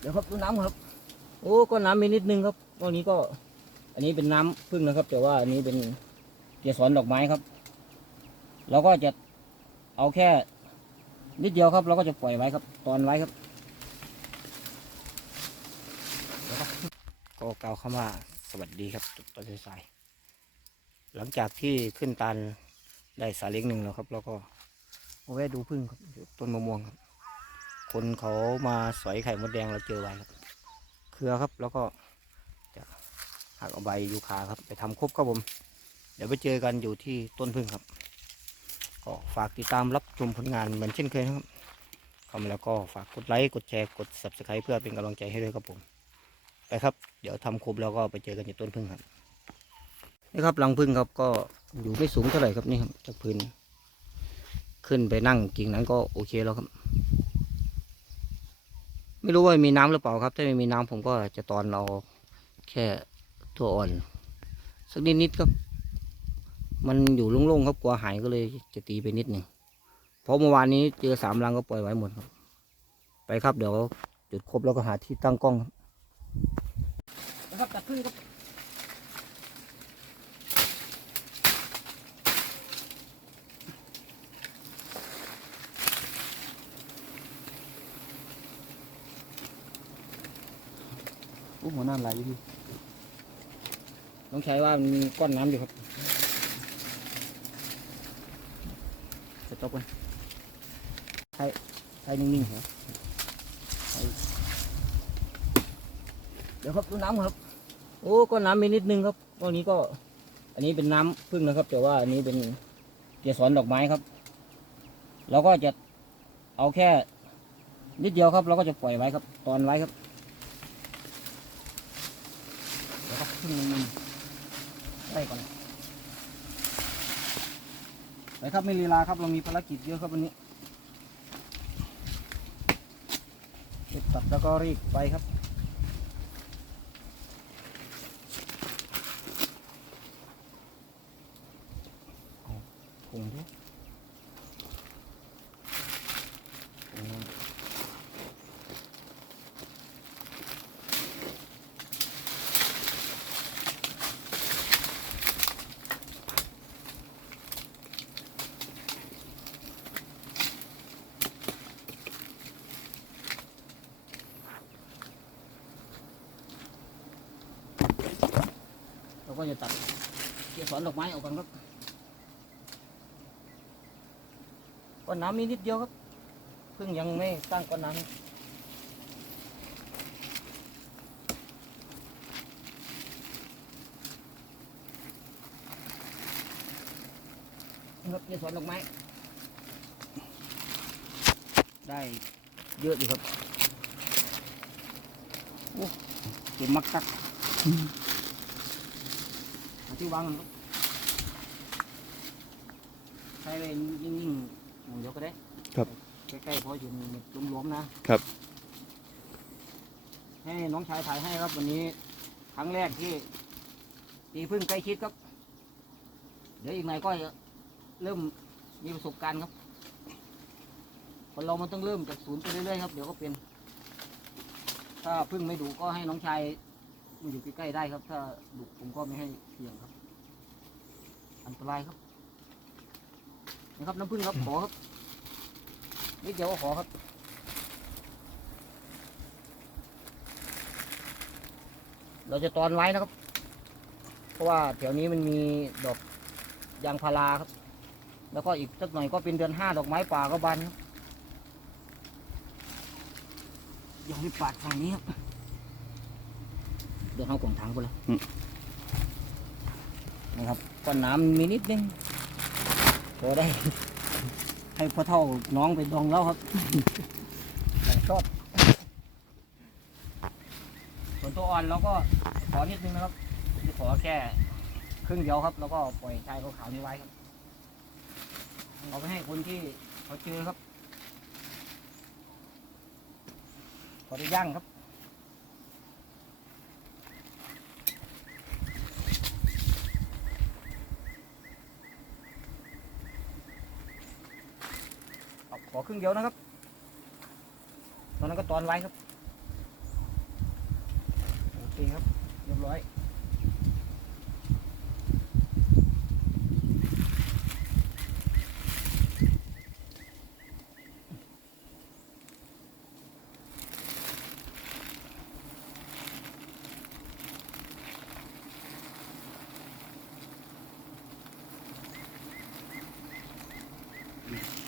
เดี๋ยวครับดูน้ำครับ โอ้ก็น้ำมีนิดนึงครับตอนนี้ก็ อันนี้เป็นน้ำพึ่งนะครับ แต่ว่าอันนี้เป็นเกสรดอกไม้ครับเราก็จะเอาแค่ นิดเดียวครับ เราก็จะปล่อยไว้ครับ ตอนไว้ครับก็กล่าวคำว่าสวัสดีครับตอนสายหลังจากที่ขึ้นตาลได้สาเล็กหนึ่งแล้วครับ แล้วก็มาแวะดูพึ่งครับต้นมะม่วงครับ คนเขามาสอยไข่มดแดงเราเจอไว้ครับ เครือครับแล้วก็จะหักเอาใบยูคาครับ ไปทำครบครับผม เดี๋ยวไปเจอกันอยู่ที่ต้นพึ่งครับ ก็ฝากติดตามรับชมผลงานเหมือนเช่นเคยนะครับเข้ามาแล้วก็ฝากกดไลค์กดแชร์กด subscribe เพื่อเป็นกำลังใจให้ด้วยครับผม ไปครับ เดี๋ยวทำครบแล้วก็ไปเจอกันที่ต้นพึ่งครับนี่ครับรังพึ่งครับก็อยู่ไม่สูงเท่าไหร่ครับนี่ครับจากพื้น ขึ้นไปนั่งกิ่งนั้นก็โอเคแล้วครับ ไม่รู้ว่ามีน้ำหรือเปล่าครับ ถ้าไม่มีน้ำผมก็จะตอนเราแค่ตัวอ่อน สักนิดนิดครับ มันอยู่โล่งๆครับกลัวหายก็เลยจะตีไปนิดหนึ่งเพราะเมื่อวานนี้เจอสามรังก็ปล่อยไว้หมดครับ ไปครับเดี๋ยวจุดครบแล้วก็หาที่ตั้งกล้องครับนะครับตัดขึ้นครับ หัวน้ำไหลอยู่พี่ต้องใช้ว่ามันมีก้อนน้ำอยู่ครับสต็อปกันใช้ใช้นิ่งๆเหรอเดี๋ยวครับดูน้ำครับ โอ้ก็น้ำมีนิดนึงครับตอนนี้ก็ อันนี้เป็นน้ำพึ่งนะครับ แต่ว่าอันนี้เป็นเกสรดอกไม้ครับเราก็จะเอาแค่นิดเดียวครับ เราก็จะปล่อยไว้ครับ ตอนไว้ครับเดี๋ยวครับพึ่งมัน ได้ก่อนไปครับไม่ลีลาครับเรามีภารกิจเยอะครับวันนี้เก็บตัดแล้วก็รีบไปครับคงด้วยคงด้วยเรา ก็จะตัดเกสรดอกไม้ออกกันครับก้อนน้ำมีนิดเดียวครับเพิ่งยังไม่ตั้งก้อนน้ำครับเกสรดอกไม้ ได้เยอะอยู่ครับโอ้เก็บมักกัก ที่วางกันครับใช้ไปยิ่งยิ่งๆอย่างเดียวก็ได้ครับ ใกล้ๆพออยู่หลวมๆนะครับ ให้น้องชายถ่ายให้ครับวันนี้ครั้งแรกที่ตีพึ่งใกล้ชิดครับ เดี๋ยวอีกหน่อยก็จะเริ่มมีประสบการณ์ครับคนเรามันต้องเริ่มจากศูนย์ไปเรื่อยๆครับ เดี๋ยวก็เป็น ถ้าพึ่งไม่ดุก็ให้น้องชาย มาอยู่ใกล้ๆได้ครับ ถ้าดุผมก็ไม่ให้เสี่ยงครับ อันตรายครับนี่ครับน้ำพึ่งครับขอครับนิดเดียวก็ขอครับเราจะตอนไว้นะครับ เพราะว่าแถวนี้มันมีดอกยางพาราครับ แล้วก็อีกสักหน่อยก็เป็นเดือนห้าดอกไม้ป่าก็บานครับยังไม่ปาดฝั่งนี้ครับ เดินเอากล่องทางไปเลยอืม นะครับก้อนน้ำมีนิดนึงพอได้ ให้พ่อเท่าน้องไปดองแล้วครับ ชอบส่วนตัวอ่อนเราก็ขอนิดนึงนะครับจะขอแค่ครึ่งเดียวครับ แล้วก็ปล่อยชายขาวๆนี้ไว้ครับเอาไปให้คนที่เขาเจอครับขอได้ย่างครับ เอาขอค รึ่งเดียวนะครับ ตอนนั้นก็ตอนไว้ครับครับ เรียบร้อย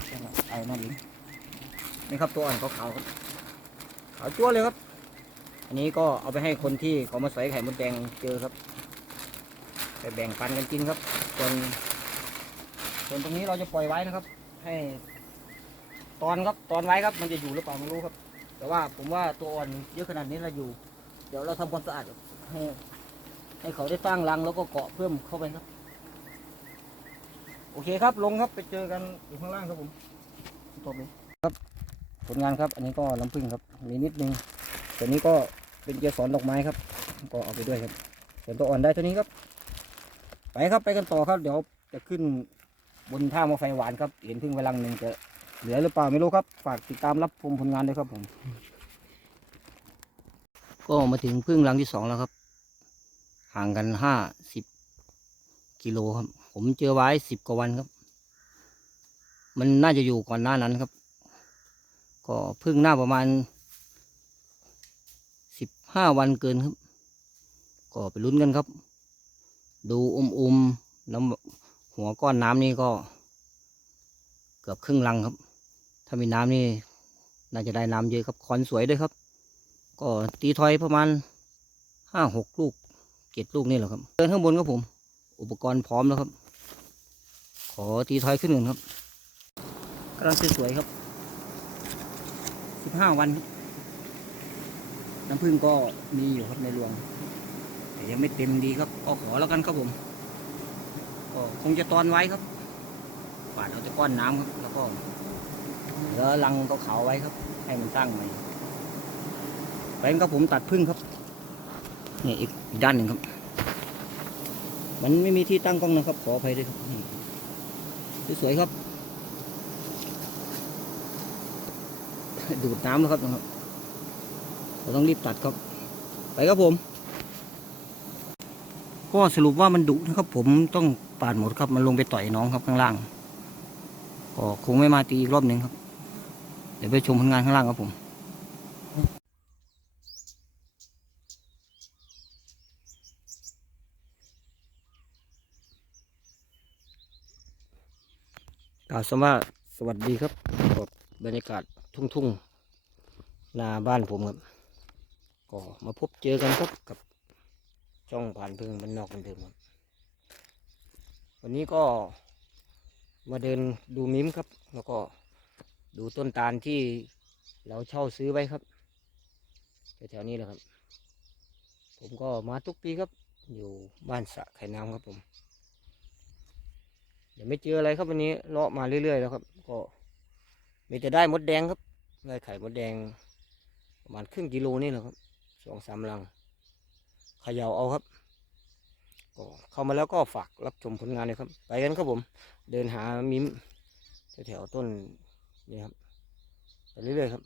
แค่นั้ นี่ครับตัวอ่อนขาวๆครับขาวจั่วเลยครับ อันนี้ก็เอาไปให้คนที่เขามาใส่ไข่มดแดงเจอครับไปแบ่งปันกันกินครับส่วนส่วนตรงนี้เราจะปล่อยไว้นะครับ ให้ ตอนครับตอนไว้ครับ มันจะอยู่หรือเปล่าไม่รู้ครับ แต่ว่าผมว่าตัวอ่อนเยอะขนาดนี้เราอยู่ เดี๋ยวเราทำความสะอาดให้ให้เขาได้สร้างรังแล้วก็เกาะเพิ่มเข้าไปครับ โอเคครับลงครับไปเจอกันอยู่ข้างล่างครับผมตบเลยครับ ผลงานครับ อันนี้ก็ลำพึ่งครับ มีนิดนึงตัวนี้ก็เป็นเกียร์สอนดอกไม้ครับ ก็เอาไปด้วยครับส่วนตัวอ่อนได้ตัวนี้ครับ ไปครับไปกันต่อครับ เดี๋ยวจะขึ้นบนท่ามาไฟหวานครับ เห็นพึ่งไปลังหนึ่งจะเหลือหรือเปล่าไม่รู้ครับ ฝากติดตามรับชมผลงานด้วยครับผม ก็มาถึงพึ่งรังที่สองแล้วครับ ห่างกันห้าสิบกิโลครับ ผมเจอไว้สิบกว่าวันครับ มันน่าจะอยู่ก่อนหน้านั้นครับ ก็พึ่งหน้าประมาณสิบห้าวันเกินครับ ก็ไปลุ้นกันครับ ดูอุมอมๆน้ำหัวก้อนน้ำนี่ก็ เกือบครึ่งลังครับ ถ้ามีน้ำนี่น่าจะได้น้ำเยอะครับคอนสวยด้วยครับ ก็ตีทอยประมาณห้าหกลูกเจ็ดลูกนี่แหละครับเดินข้างบนครับผม อุปกรณ์พร้อมแล้วครับ ขอตีทอยขึ้นหนึ่งครับกำลังสวยๆครับ สิบห้าวัน น้ำผึ้งก็มีอยู่ครับในรวง แต่ยังไม่เต็มดีครับ ก็ขอแล้วกันครับผม ก็คงจะตอนไว้ครับปาดเอาจะก้อนน้ำครับ แล้วก็เหลือรังก็เขาไว้ครับ ให้มันตั้งใหม่ไปกันครับผมตัดพึ่งครับนี่อีกด้านหนึ่งครับ มันไม่มีที่ตั้งกล้องนะครับ ขออภัยด้วยครับสวยๆครับ ดูดน้ำแล้วครับนะครับเราต้องรีบตัดครับ ไปครับผม ก็สรุปว่ามันดุนะครับ ผมต้องปาดหมดครับ มันลงไปต่อยน้องครับข้างล่างก็คงไม่มาตีอีกรอบหนึ่งครับ เดี๋ยวไปชมผลงานข้างล่างครับผมกล่าวสว่าสวัสดีครับกับบรรยากาศ ทุ่งๆหน้าบ้านผมครับ ก็มาพบเจอกันครับกับช่องผ่านพึ่งบ้านนอกมือนเดิมครับ วันนี้ก็มาเดินดูมิ้มครับ แล้วก็ดูต้นตาลที่เราเช่าซื้อไว้ครับแถวๆนี้แหละครับ ผมก็มาทุกปีครับ อยู่บ้านสะไข่น้ำครับผมยังไม่เจออะไรครับวันนี้เลาะมาเรื่อยๆแล้วครับ ก็ มีแต่ได้มดแดงครับ ได้ไข่มดแดง ประมาณครึ่งกิโลนี่แหละครับสองสามลังเขย่าเอาครับก็เข้ามาแล้วก็ฝากรับชมผลงานเลยครับ ไปกันครับผม เดินหามิมแถวๆต้นนี่ครับไปเรื่อยๆครับ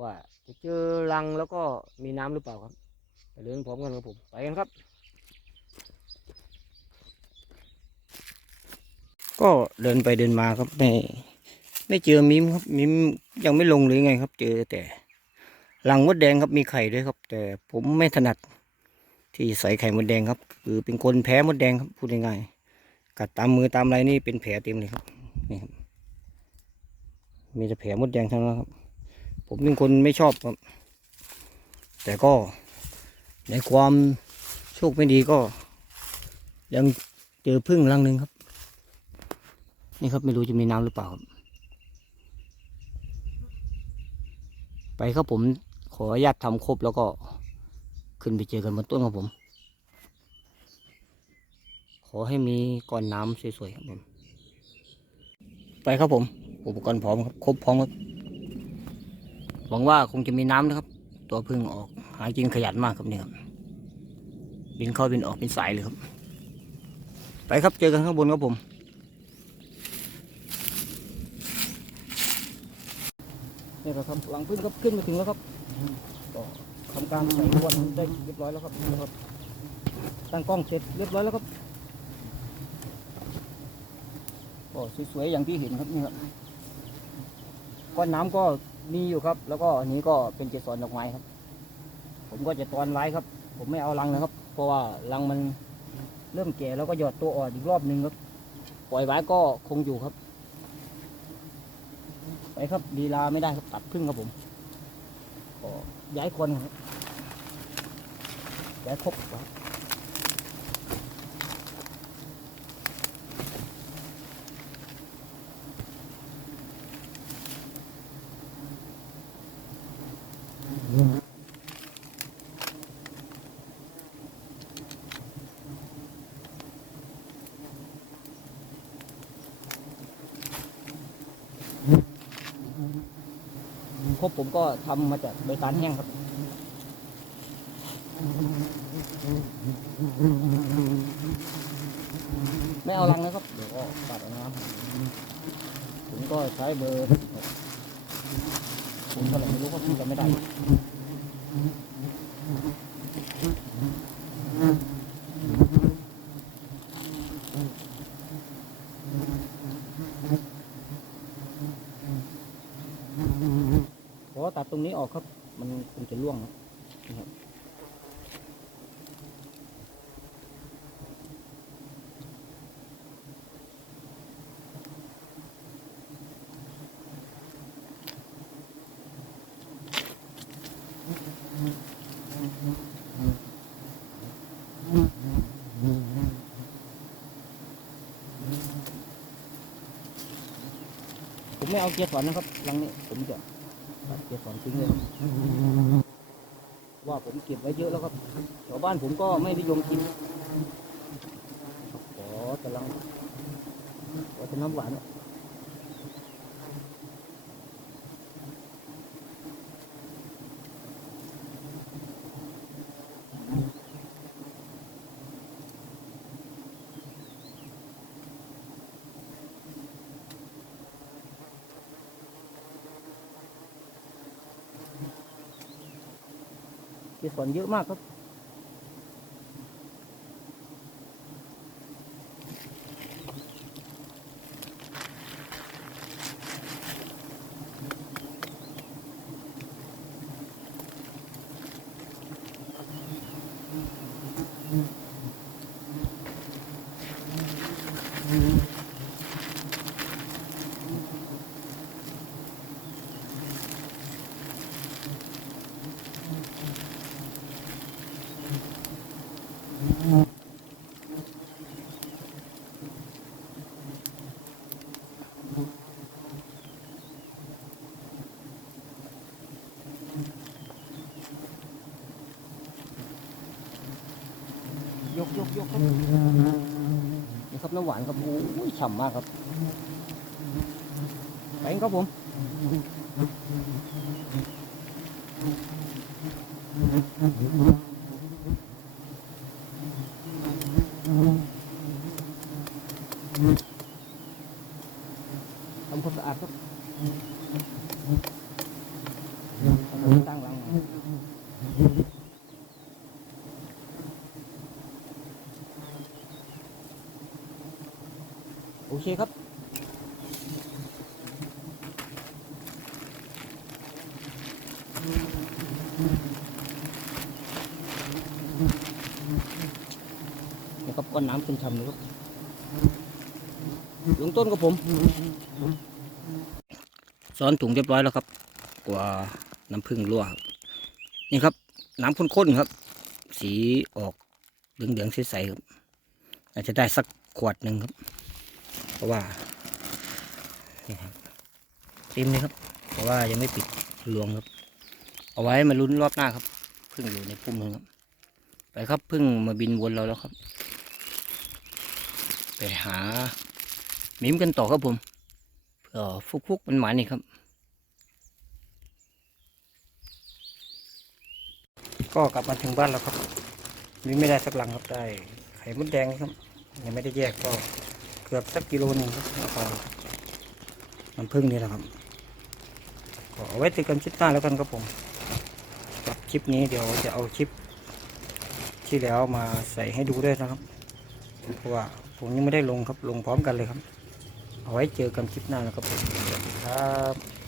ว่าจะเจอรังแล้วก็มีน้ำหรือเปล่าครับไปเดินพร้อมกันครับผม ไปกันครับ ก็เดินไปเดินมาครับไม่ ไม่เจอมิมครับ มิมยังไม่ลงหรือไงครับ เจอแต่รังมดแดงครับมีไข่ด้วยครับ แต่ผมไม่ถนัด ที่ใส่ไข่มดแดงครับ คือเป็นคนแพ้มดแดงครับพูดง่ายๆกัดตามมือตามอะไรนี่เป็นแผลเต็มเลยครับนี่ครับมีแต่แผลมดแดงทั้งนั้นครับ ผมเป็นคนไม่ชอบครับ แต่ก็ในความโชคไม่ดีก็ ยังเจอพึ่งรังหนึ่งครับ นี่ครับไม่รู้จะมีน้ำหรือเปล่าครับ ไปครับผมขออนุญาตทำครบแล้วก็ขึ้นไปเจอกันบนต้นครับผม ขอให้มีก้อนน้ำสวยๆครับผม ไปครับผม อุปกรณ์พร้อมครับ ครบพร้อมครับ หวังว่าคงจะมีน้ำนะครับ ตัวพึ่งออก หากินขยันมากครับเนี่ยครับบินเข้าบินออกเป็นสายเลยครับ ไปครับเจอกันข้างบนครับผม นี่แหละครับหลังพึ่งครับขึ้นมาถึงแล้วครับก็ทำการใส่ลวดได้เรียบร้อยแล้วครับนี่ครับตั้งกล้องเสร็จเรียบร้อยแล้วครับก็สวยๆอย่างที่เห็นครับนี่ครับก้อนน้ำก็มีอยู่ครับ แล้วก็อันนี้ก็เป็นเจสรดอกไม้ครับ ผมก็จะตอนไว้ครับ ผมไม่เอารังนะครับ เพราะว่ารังมันเริ่มแก่แล้วก็หยอดตัวอ่อนอีกรอบหนึ่งครับ ปล่อยไว้ก็คงอยู่ครับ ครับดีลาไม่ได้ครับตัดพึ่งครับผมย้ายคนครับย้ายครบครับ ครบผมก็ทำมาจากใบตาลแห้งครับ ไม่เอารังนะครับ เดี๋ยวก็ตัดเอาน้ำผมก็ใช้เบอร์ผมเท่าไหร่ไม่รู้ก็พูดกันไม่ได้ ขอ ตรงนี้ออกครับ มันคงจะร่วงนะครับผมไม่เอาเกียร์สอนนะครับรังนี้ผมจะ เกียร์สอนทิ้งเลยครับว่าผมเก็บไว้เยอะแล้วครับชาวบ้านผมก็ไม่นิยมกินขอแต่ลังขอแต่น้ำหวาน เกียร์สอนเยอะมากครับ ยกยกยกครับนี่ครับน้ำหวานครับโอ้ยฉ่ำมากครับไปกันครับผมทำความสะอาดครับเอาไปตั้งรังหน่อย โอ เคครับนี่ครับก้อนน้ำขึ้นชำเลยครับลงต้นกับผม ซ้อนถุงเรียบร้อยแล้วครับ กว่าน้ำผึ้งรั่วครับนี่ครับ น้ำข้นๆครับ สีออกเหลืองๆใสๆครับอาจจะได้สักขวดหนึ่งครับ เพราะว่านี่ครับเต็มเลยครับ เพราะว่ายังไม่ปิดรวงครับ เอาไว้มาลุ้นรอบหน้าครับพึ่งอยู่ในพุ่มนึงครับ ไปครับพึ่งมาบินวนเราแล้วครับ ไปหามิมกันต่อครับผมเพื่อฟุกฟุกมันหมานี่ครับก็กลับมาถึงบ้านแล้วครับมีไม่ได้สักหลังครับได้ไข่มดแดงครับยังไม่ได้แยกก็ กือบสักกิโลหนึ่งครับแล้วก็น้ำผึ้งนี่แหละครับขอเอาไว้ติดกันชิดหน้าแล้วกันครับผมกับคลิปนี้เดี๋ยวจะเอาคลิป ที่แล้วมาใส่ให้ดูด้วยนะครับเพราะว่าผมยังไม่ได้ลงครับลงพร้อมกันเลยครับ เอาไว้เจอกันคลิปหน้านะครับผมสวัสดีครับ